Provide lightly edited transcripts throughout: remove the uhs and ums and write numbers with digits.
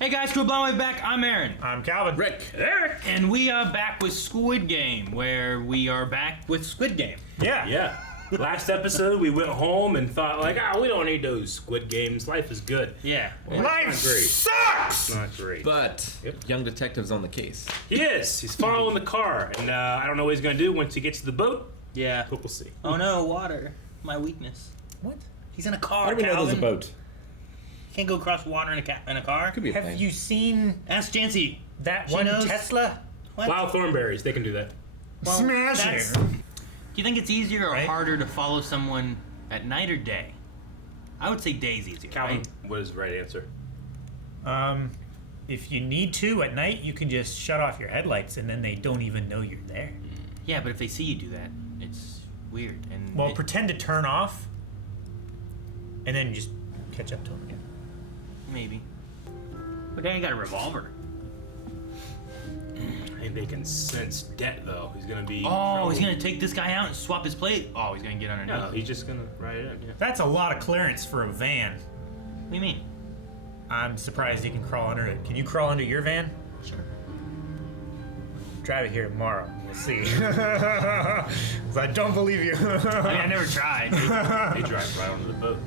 Hey guys, Crew Blonde Wave back. I'm Aaron. I'm Calvin. Rick. Eric. And we are back with Squid Game, where we are back with Squid Game. Yeah. Yeah. Last episode, we went home and thought, like, we don't need those Squid Games. Life is good. Yeah. Well, Life it's not great. sucks! It's not great. But young detective's on the case. He is. He's following the car. And I don't know what he's going to do once he gets to the boat. Yeah. But we'll see. Oh no, water. My weakness. What? He's in a car, How do we know there's a Calvin. boat? Can't go across water in a car? Could be a Have thing. you seen Ask Jancy. that She one knows. Tesla? What? Wild thornberries. They can do that. Well, Smash that's- it! Do you think it's easier or Right? harder to follow someone at night or day? I would say day's easier, Calvin, right? what is the right answer? If you need to at night, you can just shut off your headlights and then they don't even know you're there. Yeah, but if they see you do that, it's weird. And Well, pretend to turn off and then just catch up to them again. maybe. But then you got a revolver. I think they can sense debt, though. He's going to be... Oh, he's gonna take this guy out and swap his plate. Oh, he's gonna get underneath. No, he's just going to ride it in. Yeah. That's a lot of clearance for a van. What do you mean? I'm surprised you can crawl under it. Can you crawl under your van? Sure. Drive it here tomorrow. We'll see. 'Cause I don't believe you. I mean, I never tried. They drive right onto the boat.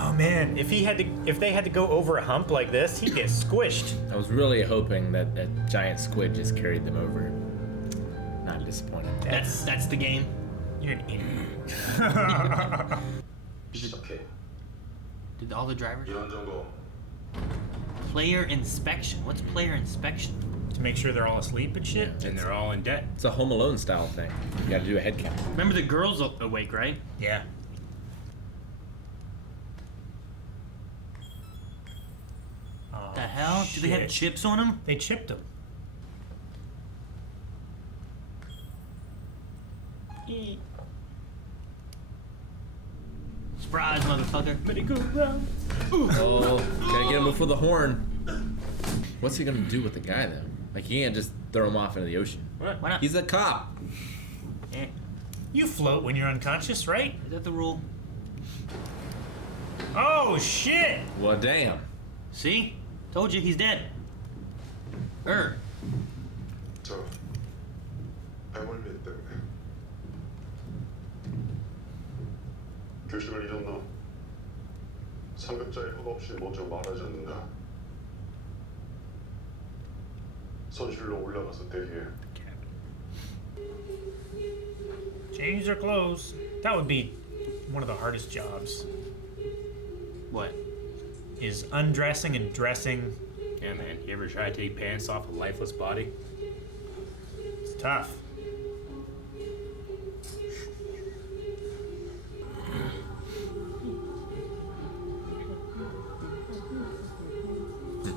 Oh man, if they had to go over a hump like this, he'd get squished. I was really hoping that that giant squid just carried them over. Not disappointed. That's the game. You're an idiot. 시작해. Did all the drivers? 이런 정도 Player inspection. What's player inspection? To make sure they're all asleep and shit. And they're all in debt. It's a Home Alone style thing. You got to do a head count. Remember the girls awake, right? Yeah. Oh, The hell? Do they have shit. chips on them? They chipped him. Surprise, motherfucker. Oh, gotta get him before the horn. What's he gonna do with the guy though? Like he can't just throw him off into the ocean. What? Why not? He's a cop. Eh, You float when you're unconscious, right? is that the rule? Oh shit! Well, damn. See? Told you he's dead. 저 배멀미 때문에 교식을 잊었나? 상급자의 허가 없이 먼저 말하지 않는다. 선실로 올라가서 대기해. Change their clothes. That would be one of the hardest jobs. What? Is undressing and dressing. Yeah, man. You ever try to take pants off a lifeless body? It's tough.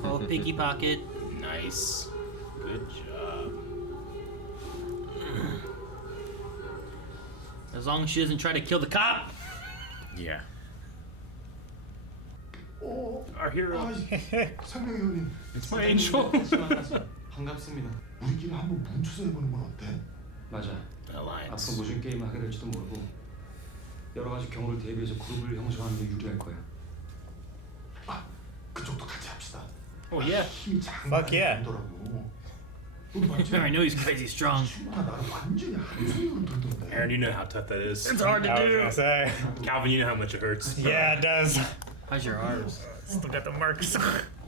Oh, piggy pocket. Nice. Good job. As long as she doesn't try to kill the cop. Yeah. Our hero. 상명이 형님, It's my angel. 반갑습니다. 우리끼리 한번 뭉쳐서 해보는 건 어때? 맞아. Alliance. 앞으로 무슨 게임을 하게 될지도 모르고 여러 가지 경우를 대비해서 그룹을 형성하는 게 유리할 거야. 아, 그쪽도 같이 합시다. Oh, yeah. 힘이 Fuck yeah. 장난이 너도 맞지? I know he's crazy strong. 나 나를 완전히 한숨으로 들던데. Aaron, you know how tough that is. It's hard to I was do. gonna say. Calvin, you know how much it hurts. Yeah, it does. How's your arms? Still got the marks.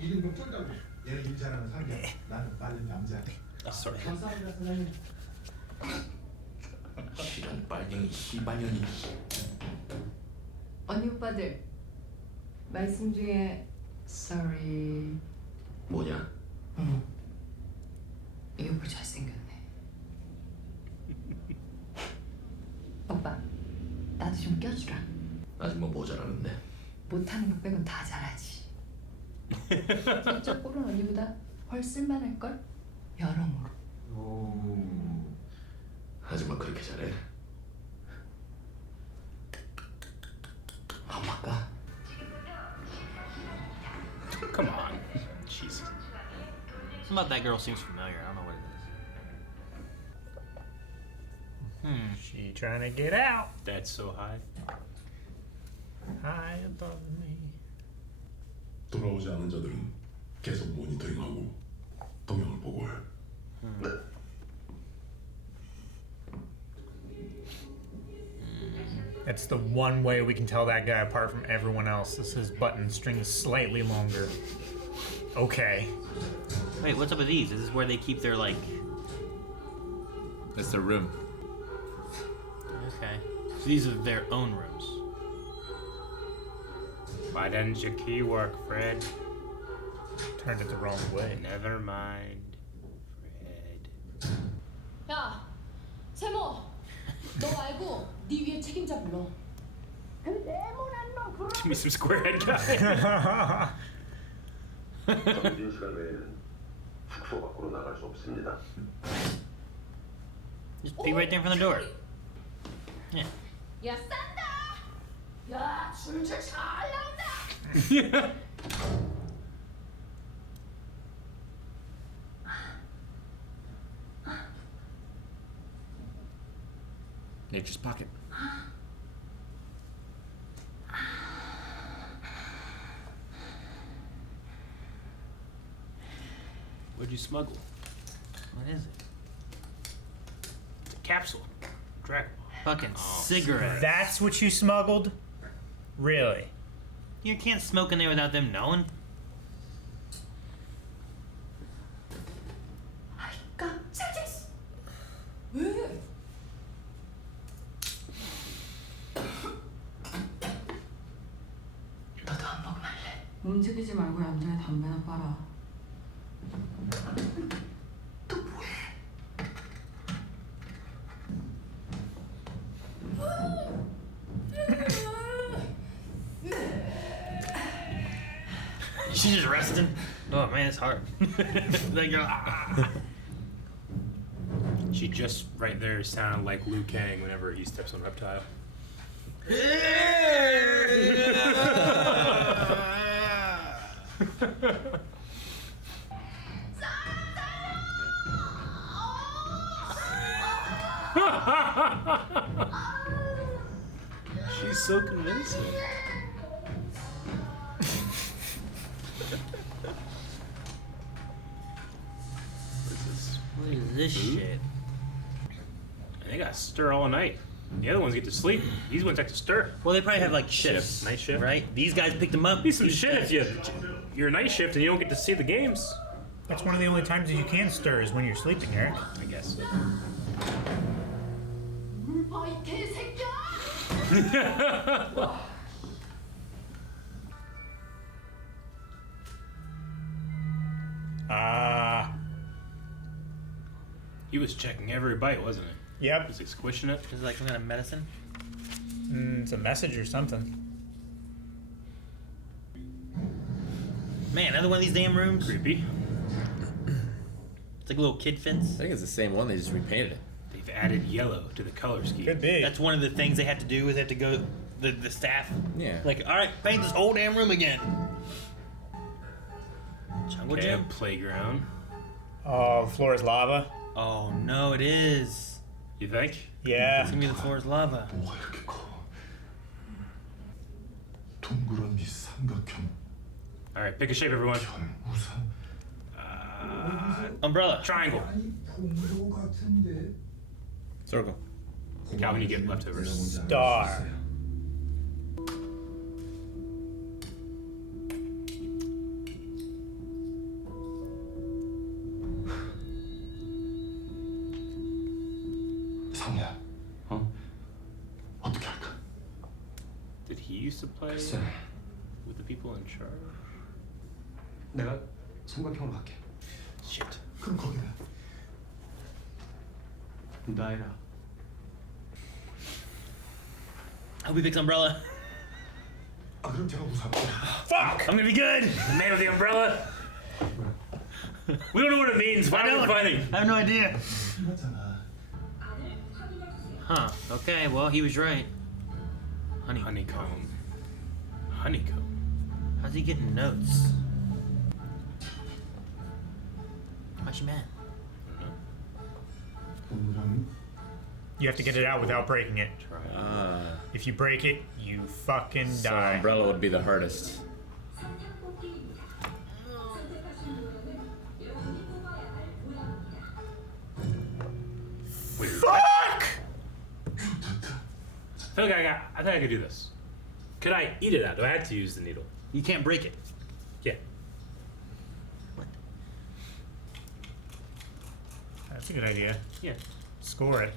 1인분 쫄다고. 얘는 일 잘하는 상이야. 나는 빨린 남자. Sorry. 감사합니다, 사장님. 시간 빨갱이 씨발년이. 언니 오빠들 말씀 중에 sorry 뭐냐? 이 오빠 잘생겼네. 오빠 나도 좀 껴주라. 아직 뭐 모자라는데. 못하는 거 빼곤 다 잘하지. 진짜 꼴은 언니보다 훨씬 많을걸? 여러모로. 오. 하지만 그렇게 잘해. 안 바꿔. Come on. Jesus. Something about that girl seems familiar. I don't know what it is. She trying to get out. That's so high. High above me. 돌아오지 않은 자들은 계속 모니터링하고 동향을 보고해. 네. That's the one way we can tell that guy apart from everyone else. Is his button string is slightly longer. Okay. Wait, what's up with these? Is this where they keep their, like... It's their room. Okay. So these are their own rooms. Why didn't your key work, Fred? Turned it the wrong way. Never mind, Fred. 야, 세모. 너 말고 네 위에 책임자 불러. Give me some squarehead guy. 정진 시간 외에는 숙소 밖으로 나갈 수 없습니다. Just be right there in front of the door. Yeah. 야, 싼다. 야, 줄줄 잘 나온다. Nature's pocket. What'd you smuggle? What is it? It's a capsule. Dragon Ball. Fucking cigarettes. That's what you smuggled? Really? You can't smoke in there without them knowing. 아이, 깜짝이야. 왜? 너도 안 먹을래? 움직이지 말고 얌전히 담배나 빨아. 또 뭐해? She's just resting. Oh man, it's hard. That girl. She just right there sounded like Liu Kang whenever he steps on Reptile. She's so convincing. What is this shit? And they got stir all night. The other ones get to sleep. These ones have to stir. Well, they probably have like shifts. Night shift. Right? These guys picked them up. Be some These shit guys- if you're night shift and you don't get to see the games. That's one of the only times that you can stir is when you're sleeping, Eric. I guess. 물봐 이 개새끼야! He was checking every bite, wasn't he? Yep. Was he squishing it? Is it like some kind of medicine? It's a message or something. Man, another one of these damn rooms. Creepy. It's like a little kid fence. I think it's the same one. They just repainted it. They've added yellow to the color scheme. Could be. That's one of the things they have to do. Is they have to go the staff. Yeah. Like, all right, paint this whole damn room again. Jungle Okay, gym. playground. Oh, the floor is lava. Oh no, it is. You think? It's Yeah. gonna be the floor is lava. 뭐가 이렇게 커? 둥그런 이 삼각형 All right, pick a shape, everyone. 별 우산. Umbrella. Triangle. 아니 봉도 같은데. Circle. Calvin, you get leftovers. Star. 상우야. 어? 어떻게 할까? Did he used to play 글쎄, with the people in charge? 내가 삼각형으로 갈게. Shit. 그럼 거기는 나이라. Hope he picks umbrella. 아 그럼 제가 우산. Fuck! I'm gonna be good. The man with the umbrella. We don't know what it means. Why are we fighting? I have no idea. 심하잖아. Huh. Okay. Well, he was right. Honeycomb. Honeycomb. How's he getting notes? Why's she mad? 동그라미. You have to get it out without breaking it. If you break it, you fucking So die. umbrella would be the hardest. I think I could do this. Could I eat it out? Do I have to use the needle? You can't break it. Yeah. That's a good idea. Yeah. Score it.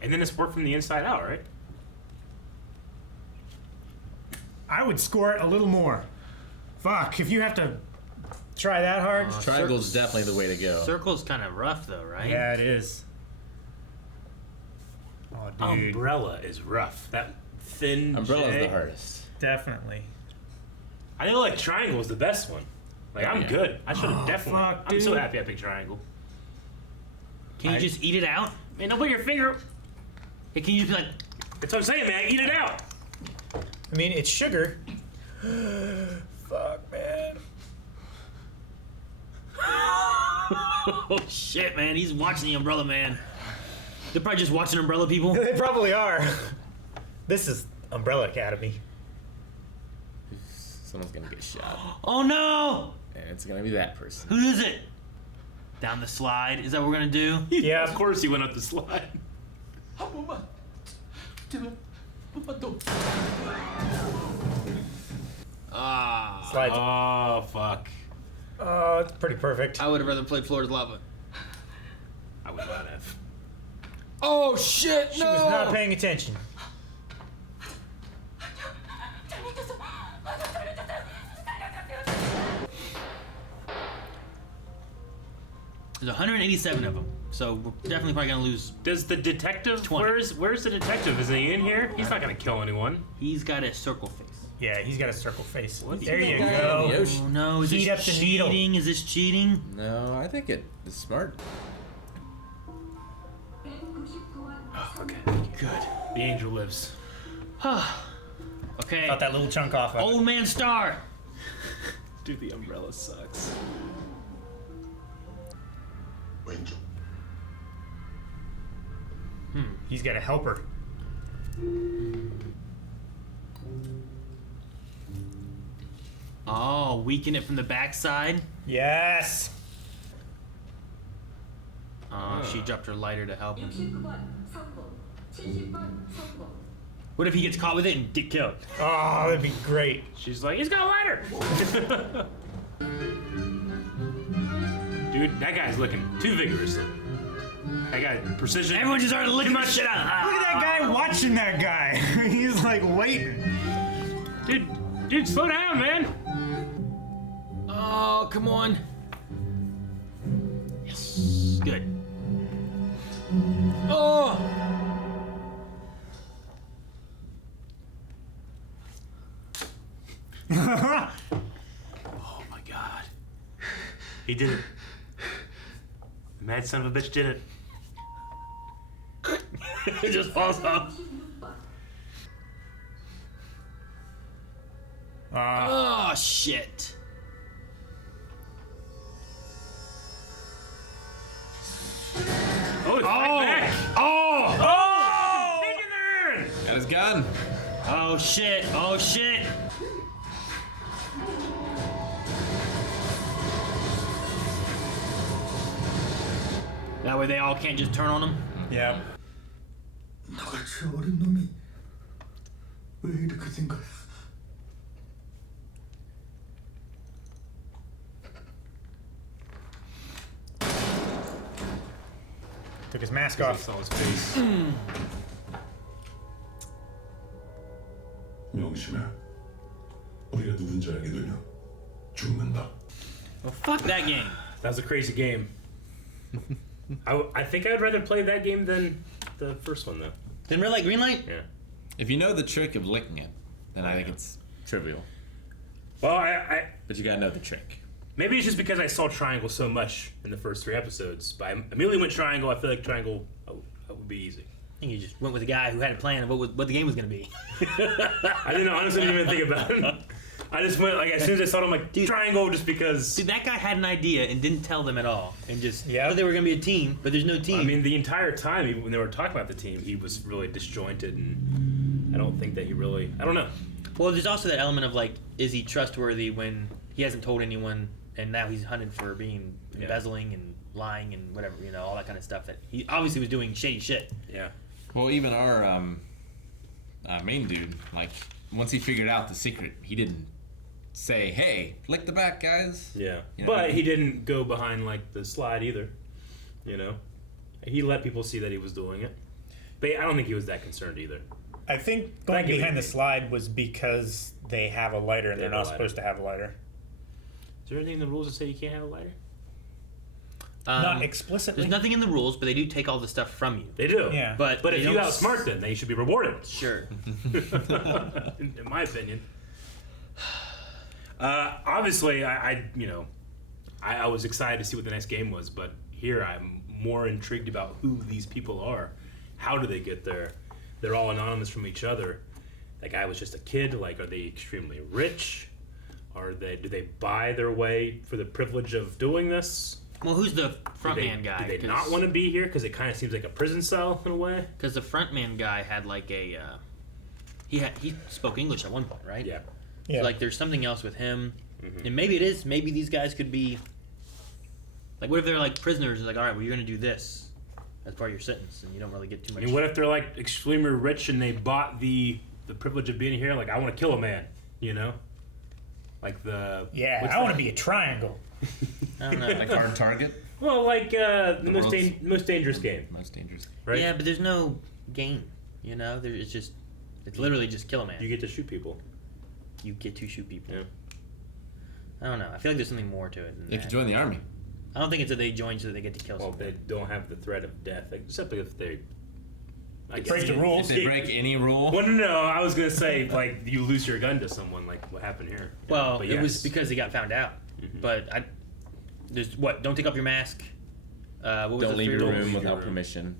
And then it's worked from the inside out, right? I would score it a little more. Fuck, if you have to try that hard. Triangle's definitely the way to go. Circle's kind of rough though, right? Yeah, it is. Oh, dude. Umbrella is rough. That thin Umbrella's J. the hardest. Definitely. I think like triangle is the best one. Like I'm good. I should have definitely. fuck, I'm so dude. happy I picked triangle. Can you just eat it out? Man, don't put your finger. Hey, can you just be like, That's what I'm saying, man. Eat it out. I mean, it's sugar. Fuck, man. oh shit, man, he's watching the Umbrella Man. They're probably just watching Umbrella people. They probably are. This is Umbrella Academy. Someone's gonna get shot. Oh no! And it's gonna be that person. Who is it? Down the slide. Is that what we're gonna do? Yeah. Of course he went up the slide. Ah. Slide. Oh fuck. Oh, it's pretty perfect. I would have rather played Florida's Lava. I would not have. Oh shit! She was not paying attention. There's 187 of them, so we're definitely probably gonna lose. Does the detective? 20. Where's the detective? Is he in here? He's not gonna kill anyone. He's got a circle face. Yeah, he's got a circle face. What? There you Guy in the go. ocean. Oh no! Is Heat this up the needle. cheating? Is this cheating? No, I think it is smart. Oh, okay. Good. The angel lives. Okay. Got that little chunk off of it. Old man Star. Dude, the umbrella sucks. 왼쪽. He's got a helper. Oh, weaken it from the backside. Yes. Oh, she dropped her lighter to help him. What if he gets caught with it and get killed? Oh, that'd be great. She's like, he's got a lighter. Dude, that guy's looking too vigorous. That guy, precision. Everyone just started looking Too my much. shit out. Look at that guy watching that guy. He's like waiting. Dude, slow down, man. Oh, come on. Yes. Good. Oh. Oh my god. He did it. The mad son of a bitch did it. It just falls off. Oh, shit. Oh, it's back. Oh. Oh! Taking there! Got his gun. Oh, shit. Oh, shit. That way they all can't just turn on him. Yeah. 나같이 어린 놈이 왜 이렇게 된 거야? Took his mask I off. saw his face. 명심해. 우리가 누군지 알게 되면 죽는다. Well, fuck that game. That was a crazy game. I think I'd rather play that game than the first one, though. Then red light, green light? Yeah. If you know the trick of licking it, then I think it's trivial. Well, I But you gotta know the trick. maybe it's just because I saw Triangle so much in the first 3 episodes. But I immediately went Triangle. I feel like Triangle would be easy. I think you just went with the guy who had a plan of what the game was going to be. I didn't know. Honestly, didn't even think about it. I just went like as soon as I saw it, I'm like Dude. Triangle, just because. Dude, that guy had an idea and didn't tell them at all. And just Yep. thought they were going to be a team, but there's no team. I mean, the entire time even when they were talking about the team, he was really disjointed, and I don't think that he really. I don't know. well, there's also that element of like, is he trustworthy when he hasn't told anyone and now he's hunted for being embezzling and lying and whatever, all that kind of stuff that he obviously was doing shady shit. Yeah. Well, even our main dude, like, once he figured out the secret, he didn't say, "Hey, lick the back, guys." Yeah, You know? but he didn't go behind like the slide either. You know, he let people see that he was doing it, but I don't think he was that concerned either. I think going Thank you. behind the slide was because they have a lighter and They they're have a not lighter. supposed to have a lighter. Is there anything in the rules that say you can't have a lighter? Not explicitly. There's nothing in the rules, but they do take all the stuff from you. They do. Yeah. But But they if you don't outsmart them, then you should be rewarded. Sure. In my opinion. Obviously, I was excited to see what the next game was, but here I'm more intrigued about who these people are. How do they get there? They're all anonymous from each other. That guy was just a kid. Like, are they extremely rich? Do they buy their way for the privilege of doing this? Well, who's the front do they, man guy? Do they not want to be here because it kind of seems like a prison cell in a way? Because the front man guy had like a he spoke English at one point, right? Yeah. Yeah. So, like, there's something else with him, and maybe it is. Maybe these guys could be like, what if they're like prisoners? And like, all right, well, you're gonna do this as part of your sentence, and you don't really get too I much. mean, what if they're like extremely rich and they bought the privilege of being here? Like, I want to kill a man, you know? Like the Yeah, what's I want to that? be a triangle. I don't know. Like hard target. Well, like the most, world's- most dangerous game, Most dangerous. right? Yeah, but there's no game. You know, it's literally just kill a man. You get to shoot people. You get to shoot people. Yeah. I don't know. I feel like there's something more to it than If you that. join the army. I don't think it's that they join so that they get to kill Well, someone. they don't have the threat of death, except if they. I guess Break the rules. If they break any rule. Well, no. I was gonna say like you lose your gun to someone, like what happened here. Well, But it was yes. because he got found out. Mhm. But there's what? Don't take off your mask. What was Don't the leave third your rule? room leave your without room. permission.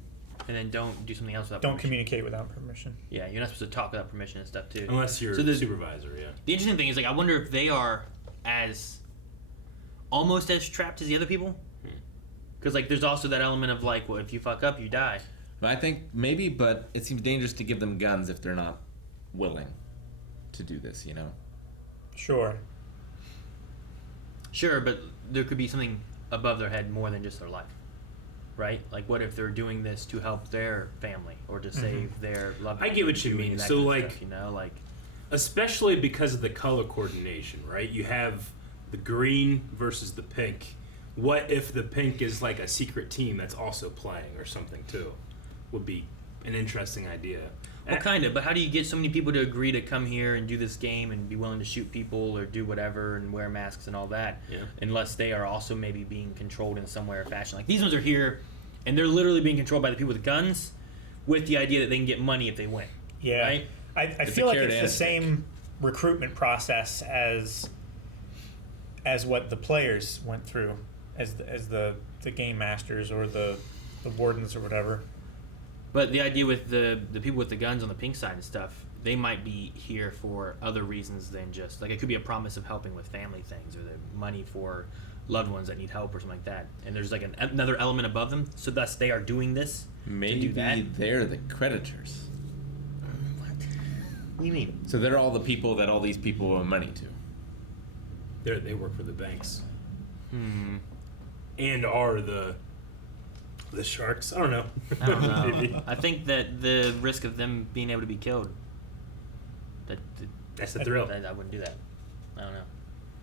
And then don't do something else without Don't permission. communicate without permission. Yeah, you're not supposed to talk without permission and stuff too. Unless you're So the the- supervisor, yeah. The interesting thing is, like, I wonder if they are almost as trapped as the other people. Because like, there's also that element of like, well, if you fuck up, you die. But I think maybe, but it seems dangerous to give them guns if they're not willing to do this, you know? Sure. Sure, but there could be something above their head more than just their life, right? Like, what if they're doing this to help their family or to save their loved I ones get what from you doing mean. that So, kind of like- stuff, you know, like, Especially because of the color coordination, right? You have the green versus the pink. What if the pink is like a secret team that's also playing or something too? Would be an interesting idea. well, kind of. But how do you get so many people to agree to come here and do this game and be willing to shoot people or do whatever and wear masks and all that? Yeah. Unless they are also maybe being controlled in some way or fashion. Like, these ones are here, and they're literally being controlled by the people with guns, with the idea that they can get money if they win. Yeah. Right? I It's feel a like carrot it's and the a stick. same recruitment process as what the players went through as the game masters or the wardens or whatever. But the idea with the people with the guns on the pink side and stuff, they might be here for other reasons than just like, it could be a promise of helping with family things or the money for loved ones that need help or something like that. And there's like another element above them, so thus they are doing this Maybe to do that. they're the creditors. What do you mean? So they're all the people that all these people owe money to. They work for the banks Hmm. and are the sharks. I don't know. I don't Maybe. know. I think that the risk of them being able to be killed, That's the thrill. I wouldn't do that. I don't know.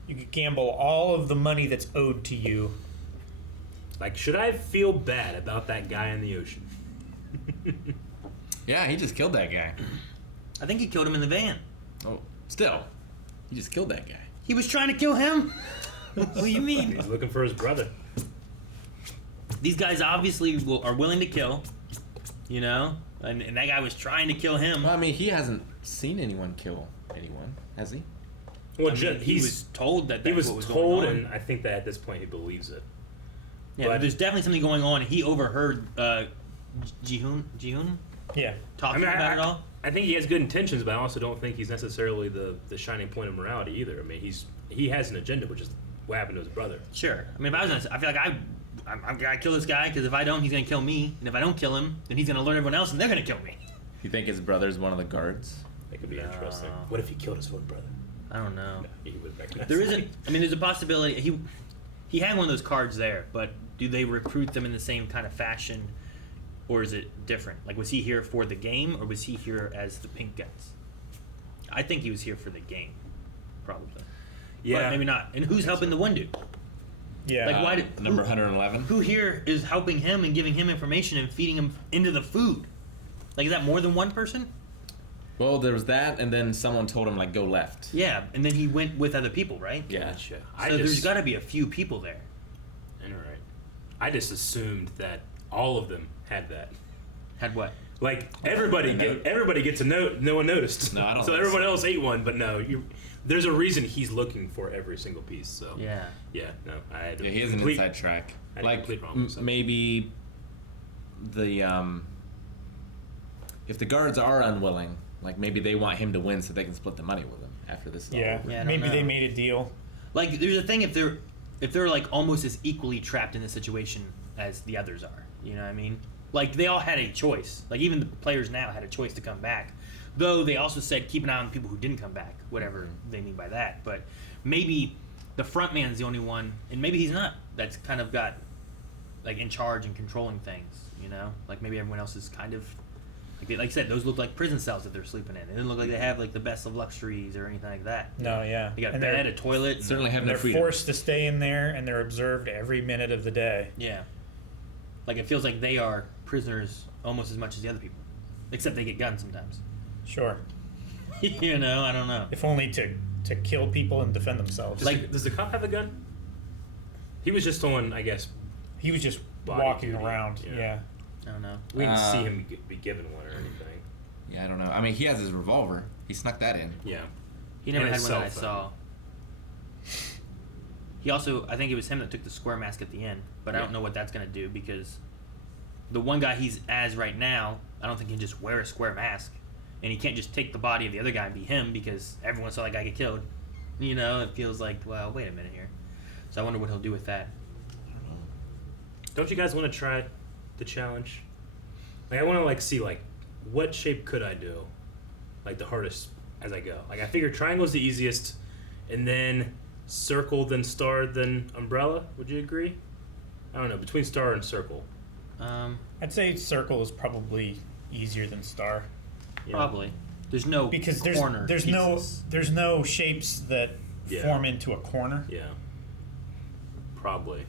You could gamble all of the money that's owed to you. Like, should I feel bad about that guy in the ocean? Yeah, he just killed that guy. I think he killed him in the van. Oh, still. He just killed that guy. He was trying to kill him. What do you mean? He's looking for his brother. These guys obviously are willing to kill, you know, and that guy was trying to kill him. Well, I mean, he hasn't seen anyone kill anyone, has he? Well, I mean, he was told that he that's was what was told, going on. and I think that at this point he believes it. Yeah, but there's definitely something going on. He overheard Jihoon Yeah. talking about it all. I think he has good intentions, but I also don't think he's necessarily the shining point of morality either. I mean, he has an agenda, which is what happened to his brother. Sure. I mean, if I was honest, I feel like I'm gonna kill this guy because if I don't, he's gonna kill me, and if I don't kill him, then he's gonna alert everyone else, and they're gonna kill me. You think his brother's one of the guards? That could be No. interesting. What if he killed his own brother? I don't know. He would recognize There that. isn't. I mean, there's a possibility. He had one of those cards there, but do they recruit them in the same kind of fashion or is it different? Like, was he here for the game, or was he here as the pink guns? I think he was here for the game, probably. Yeah. But maybe not. And who's helping the one dude? Yeah. Like, why did Number 111. who here is helping him and giving him information and feeding him into the food? Like, is that more than one person? Well, there was that, and then someone told him like go left. Yeah, and then he went with other people, right? Yeah. Gotcha. So there's got to be a few people there. All right. I just assumed that all of them had that. Had what? Like everybody gets a note. No one noticed. No, I don't So think everyone so. else ate one, but no. There's a reason he's looking for every single piece. So Yeah. no. I had Yeah, he has an complete- inside track. I had Like complete wrong with something. maybe the if the guards are unwilling, like maybe they want him to win so they can split the money with him after this is all Yeah. over. Yeah, I don't Maybe they know. made a deal. Like, there's a thing if they're like almost as equally trapped in this situation as the others are. You know what I mean? Like, they all had a choice. Like, even the players now had a choice to come back. Though they also said keep an eye on the people who didn't come back, whatever they mean by that. But maybe the front man's the only one, and maybe he's not. That's kind of got like in charge and controlling things. You know, like maybe everyone else is kind of like I said, those look like prison cells that they're sleeping in. It didn't look like they have like the best of luxuries or anything like that. No, yeah. They got a And bed, a toilet. and- Certainly have And no they're freedom. forced to stay in there, and they're observed every minute of the day. Yeah. Like, it feels like they are prisoners almost as much as the other people. Except they get guns sometimes. Sure. You know, I don't know. If only to kill people and defend themselves. Does the cop have a gun? He was just on, I guess. He was just Body walking duty, around. yeah. Yeah. I don't know. We didn't see him be given one or anything. Yeah, I don't know. I mean, he has his revolver. He snuck that in. Yeah. He never And had his one that I cell saw. He also, I think it was him that took the square mask at the end, but I don't Yeah. know what that's going to do because the one guy he's as right now, I don't think he can just wear a square mask. And he can't just take the body of the other guy and be him because everyone saw that guy get killed. You know, it feels like, well, wait a minute here. So I wonder what he'll do with that. Don't you guys want to try the challenge? Like, I want to see what shape could I do, like the hardest as I go. Like, I figure triangle's the easiest, and then circle, then star, then umbrella. Would you agree? I don't know, between star and circle. I'd say circle is probably easier than star. Yeah. Probably. There's no Because corner there's pieces. no shapes that Yeah. form into a corner. Yeah. Probably.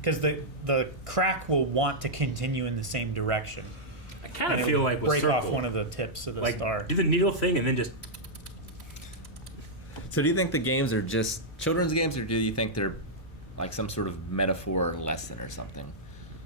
Because the crack will want to continue in the same direction. I kind And of it feel will like with break circle, off one of the tips of the like star. do the needle thing and then just So do you think the games are just children's games, or do you think they're like some sort of metaphor or lesson or something?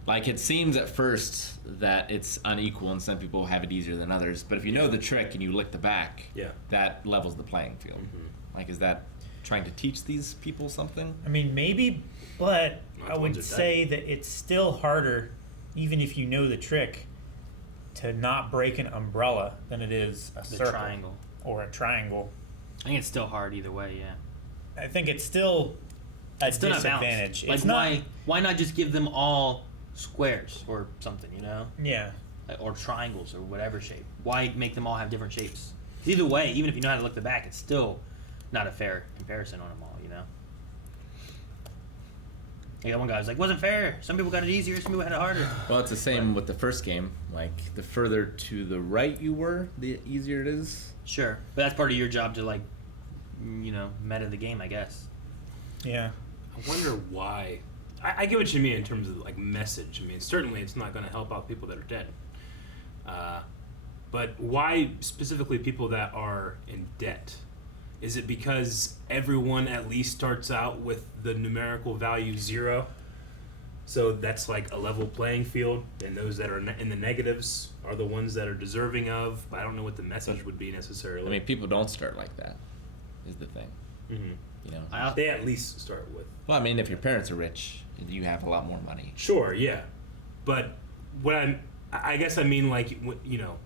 Like, it seems at first that it's unequal and some people have it easier than others, but if you know the trick and you lick the back, Yeah. that levels the playing field. Like, is that trying to teach these people something? I mean, maybe, but Not I the ones would that say that it's still harder, even if you know the trick, to not break an umbrella than it is a The circle triangle. or a triangle. I think it's still hard either way, yeah. I think it's still a It's still not balanced. disadvantage. Like, It's not. why not just give them all squares or something, you know? Yeah. Or triangles or whatever shape. Why make them all have different shapes? Either way, even if you know how to look the back, it's still not a fair comparison on them all, you know? Like, that one guy was like, wasn't fair. Some people got it easier, some people had it harder. Well, it's the same with the first game. Like, the further to the right you were, the easier it is. Sure. But that's part of your job to, like, you know, meta the game, I guess. Yeah. I wonder why. I get what you mean in terms of message. I mean, certainly it's not going to help out people that are dead. But why specifically people that are in debt? Is it because everyone at least starts out with the numerical value 0? So that's like a level playing field, and those that are in the negatives are the ones that are deserving of. I don't know what the message would be necessarily. I mean, people don't start like that, is the thing. Mhm. You know? They at least start with. Well, I mean, if your parents are rich, you have a lot more money. Sure, yeah, but what I guess I mean, you know,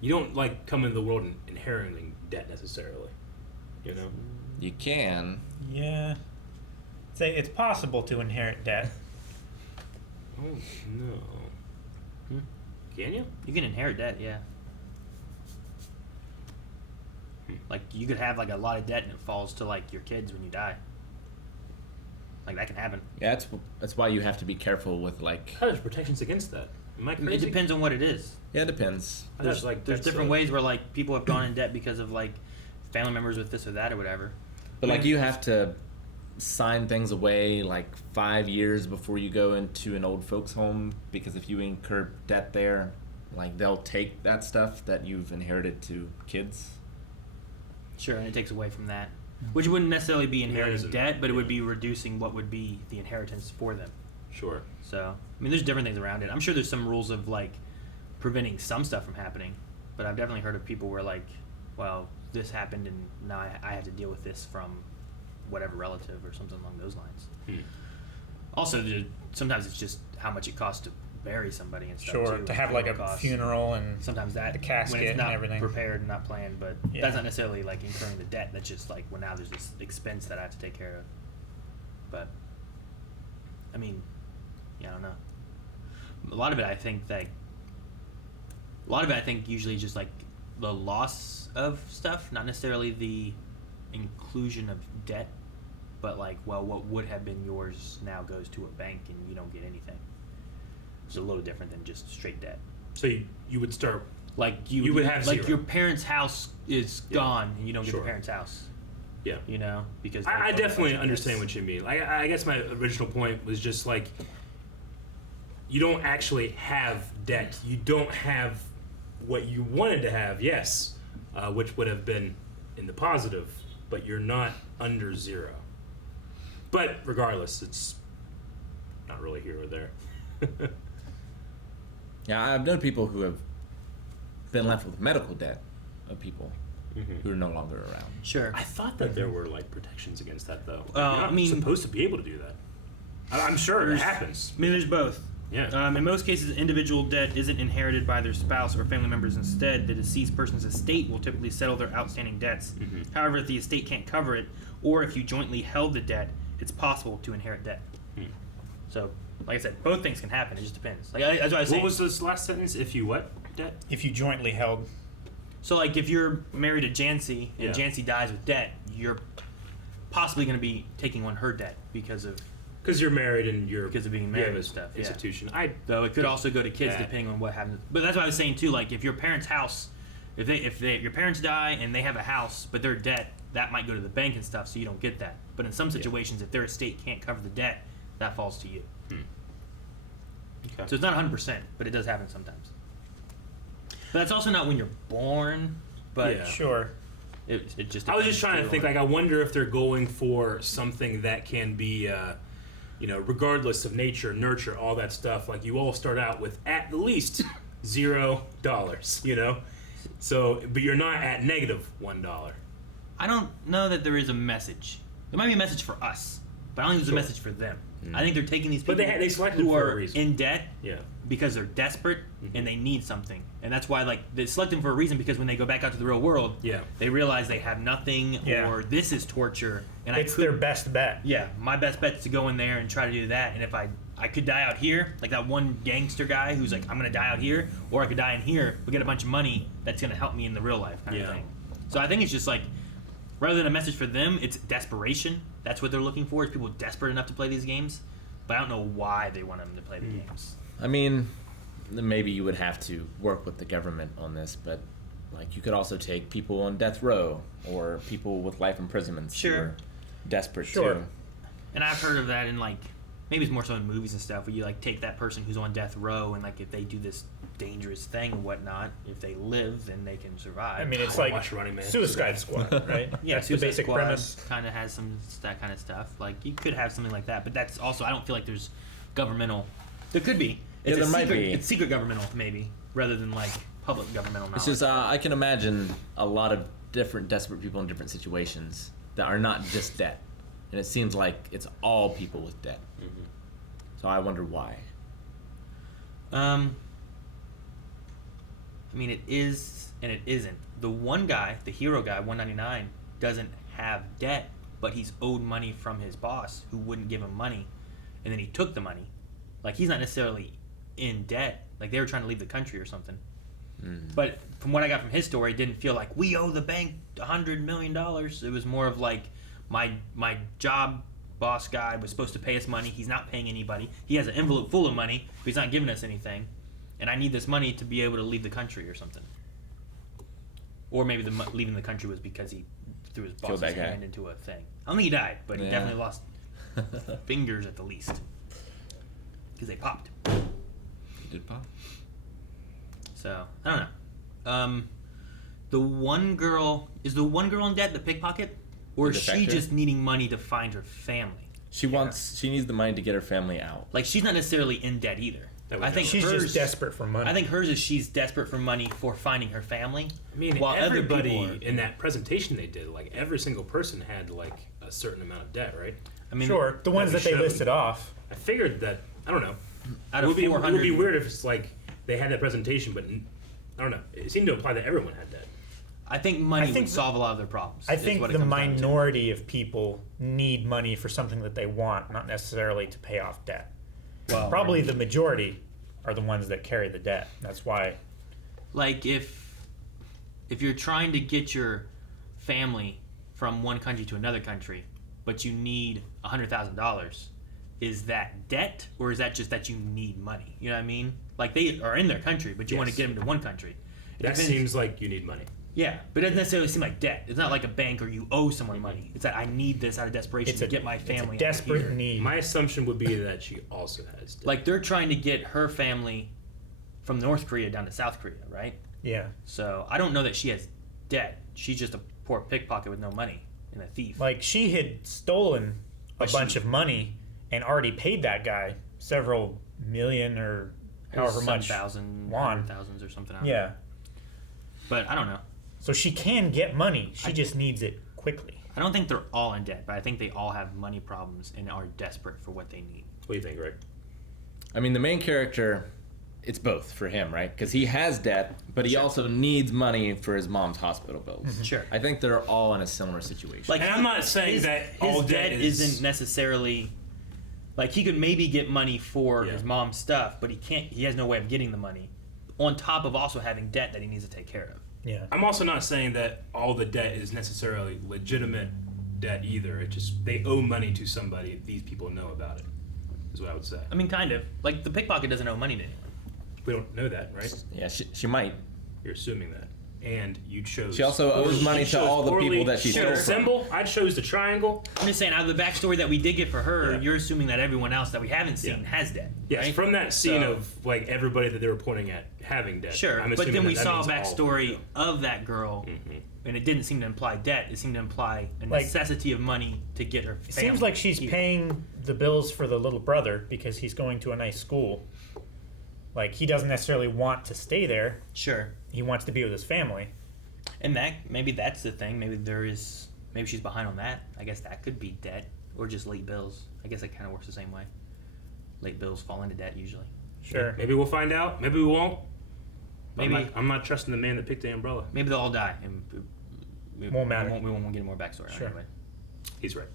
you don't come into the world inheriting debt necessarily, you know. You can. Yeah. Say it's possible to inherit debt. Oh no. Can you? You can inherit debt, yeah. Like, you could have, like, a lot of debt and it falls to, like, your kids when you die. Like that can happen. Yeah, that's why you have to be careful with like. How there's protections against that? Am I crazy? It depends on what it is. Yeah, it depends. There's different ways where like people have gone in debt because of like family members with this or that or whatever. But like you have to sign things away like 5 years before you go into an old folks home, because if you incur debt there, like they'll take that stuff that you've inherited to kids. Sure, and it takes away from that, which wouldn't necessarily be inheriting Yeah, debt, but it would be reducing what would be the inheritance for them. Sure. So, I mean, there's different things around it. I'm sure there's some rules of like preventing some stuff from happening, but I've definitely heard of people where like, well, this happened and now I have to deal with this from whatever relative or something along those lines. Also, sometimes it's just how much it costs to bury somebody and stuff. Sure, too. to have like a Costs. funeral and Sometimes that the casket when it's and not everything. prepared and not planned, but Yeah. that's not necessarily like incurring the debt. That's just like, well, now there's this expense that I have to take care of. But I mean, yeah, I don't know. A lot of it, I think usually is just like the loss of stuff, not necessarily the inclusion of debt, but like, well, what would have been yours now goes to a bank and you don't get anything. It's a little different than just straight debt. So you would start. Like You would have like zero. your parents' house is gone and you don't get Sure. the parents' house. Yeah. You know, because I definitely understand what you mean. I guess my original point was just like, you don't actually have debt. You don't have what you wanted to have, yes, which would have been in the positive, but you're not under zero. But regardless, it's not really here or there. Yeah, I've known people who have been left with medical debt of people who are no longer around. Sure. I thought that there were like protections against that though. Well, You're not I mean- supposed to be able to do that. I'm sure it There's- happens. I mean, there's both. Yeah. In most cases, individual debt isn't inherited by their spouse or family members. Instead, the deceased person's estate will typically settle their outstanding debts. However, if the estate can't cover it, or if you jointly held the debt, it's possible to inherit debt. So, like I said, both things can happen. It just depends. Like that's what I was saying. What was this last sentence? If you what? Debt? if you jointly held. So, like, if you're married to Jancy and Yeah. Jancy dies with debt, you're possibly going to be taking on her debt because of Because you're married and you're Because of being you married have and a stuff, yeah. Institution. Though it could also go to kids Yeah. depending on what happens. But that's what I was saying too. Like if your parents' house, if your parents die and they have a house, but their debt that might go to the bank and stuff, so you don't get that. But in some situations, if their estate can't cover the debt, that falls to you. Okay. So it's not 100%, but it does happen sometimes. But that's also not when you're born. But Yeah. Sure. it just. I was just depends trying to too think. on- Like, I wonder if they're going for something that can be, regardless of nature, nurture, all that stuff. Like, you all start out with at least $0. You know, so but you're not at negative $1. I don't know that there is a message. There might be a message for us, but I don't think there's Sure. a message for them. I think they're taking these people But they selected who it for a are reason. in debt Yeah. because they're desperate and they need something, and that's why like they select them for a reason, because when they go back out to the real world, Yeah. they realize they have nothing Yeah. or this is torture, and It's I could, their best bet. yeah, my best bet is to go in there and try to do that, and if I could die out here, like that one gangster guy who's like, I'm gonna die out here, or I could die in here, but get a bunch of money that's gonna help me in the real life kind Yeah. of thing. So I think it's just like, rather than a message for them, it's desperation. That's what they're looking for, is people desperate enough to play these games. But I don't know why they want them to play the games. I mean, maybe you would have to work with the government on this, but like you could also take people on death row or people with life imprisonments who Sure. are desperate Sure. too. And I've heard of that in like, maybe it's more so in movies and stuff, where you like take that person who's on death row and like if they do this dangerous thing and whatnot, if they live, then they can survive. I mean, it's I like watch Running Man. Suicide Squad, right? yeah, That's the Suicide basic Squad premise. kind of has some that kind of stuff. Like you could have something like that, but that's also, I don't feel like there's governmental. There could be. Yeah, It's there a might secret, be. It's secret governmental maybe, rather than like public governmental knowledge. It's just I can imagine a lot of different desperate people in different situations that are not just debt, and it seems like it's all people with debt. So I wonder why. I mean, it is and it isn't. The one guy, the hero guy, 199, doesn't have debt, but he's owed money from his boss who wouldn't give him money, and then he took the money. Like, he's not necessarily in debt. Like, they were trying to leave the country or something. But from what I got from his story, it didn't feel like we owe the bank $100 million. It was more of like my job boss guy was supposed to pay us money. He's not paying anybody. He has an envelope full of money, but he's not giving us anything. And I need this money to be able to leave the country or something. Or maybe leaving the country was because he threw his boss's that guy. hand into a thing. I don't think he died, but he Yeah. definitely lost fingers at the least. Because they popped. He did pop. So, I don't know. The one girl in debt, the pickpocket? Or The is she defector? just needing money to find her family? She needs the money to get her family out. Like, she's not necessarily in debt either. That would I think She's hers, just desperate for money. I think hers is she's desperate for money for finding her family. I mean, while other everybody people are, in that presentation they did, like every single person had like a certain amount of debt, right? I mean, sure, the ones that they showed. listed off. I figured that, I don't know. out It of would, be, it 400, would be weird if it's like they had that presentation, but I don't know. It seemed to imply that everyone had debt. I think money I think would solve a lot of their problems. I is think what it the comes down to. minority of people need money for something that they want, not necessarily to pay off debt. Well, Probably the majority are the ones that carry the debt. That's why. like if you're trying to get your family from one country to another country, but you need $100,000, is that debt or is that just that you need money? You know what I mean? Like they are in their country, but you want to Yes. get them to one country. It That depends- seems like you need money. Yeah, but it doesn't necessarily seem like debt. It's not like a bank or you owe someone money. It's that I need this out of desperation It's to a, get my it's family a out desperate here. need. My assumption would be that she also has debt. Like they're trying to get her family from North Korea down to South Korea, right? Yeah. So I don't know that she has debt. She's just a poor pickpocket with no money and a thief. Like she had stolen a But bunch she- of money and already paid that guy several million or however much. thousand, won. thousands or something. I don't know. Yeah. But I don't know. So she can get money. She just needs it quickly. I don't think they're all in debt, but I think they all have money problems and are desperate for what they need. What do you think, Greg? I mean, the main character, it's both for him, right? Because he has debt, but he also needs money for his mom's hospital bills. Sure. I think they're all in a similar situation. Like And I'm not saying that his all debt debt is- isn't necessarily like he could maybe get money for Yeah. his mom's stuff, but he can't. He has no way of getting the money. On top of also having debt that he needs to take care of. Yeah. I'm also not saying that all the debt is necessarily legitimate debt either. It just they owe money to somebody. These people know about it. Is what I would say. I mean, kind of. Like the pickpocket doesn't owe money to anyone. We don't know that, right? yeah, she might. You're assuming that. And you chose. She also owes money you to chose all the poorly. people that she Sure. stole from. Symbol. I chose the triangle. I'm just saying, out of the backstory that we did get for her, Yeah. you're assuming that everyone else that we haven't seen Yeah. has debt. Yes, right? from that scene So- of like everybody that they were pointing at having debt. Sure, I'm but assuming then we that saw a means all of them backstory do. of that girl, and it didn't seem to imply debt. It seemed to imply a Like- necessity of money to get her family. It seems like she's here. paying the bills for the little brother because he's going to a nice school. Like he doesn't necessarily want to stay there. Sure, He wants to be with his family. and that maybe that's the thing. Maybe she's behind on that. I guess that could be debt or just late bills. I guess it kind of works the same way. Late bills fall into debt usually. Sure. Maybe we'll find out. Maybe we won't. Maybe I'm not trusting the man that picked the umbrella. maybe they'll all die, and Won't matter. We won't get more backstory. Sure. Anyway. He's right.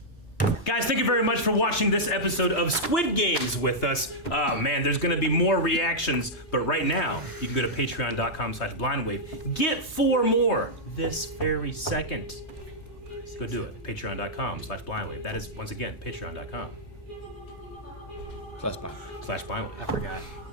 Guys, thank you very much for watching this episode of Squid Games with us. Oh man, there's gonna be more reactions, but right now, you can go to patreon.com/blindwave. Get 4 more this very second. Go do it. Patreon.com/blindwave. That is, once again, patreon.com/blindwave. Plus, I forgot.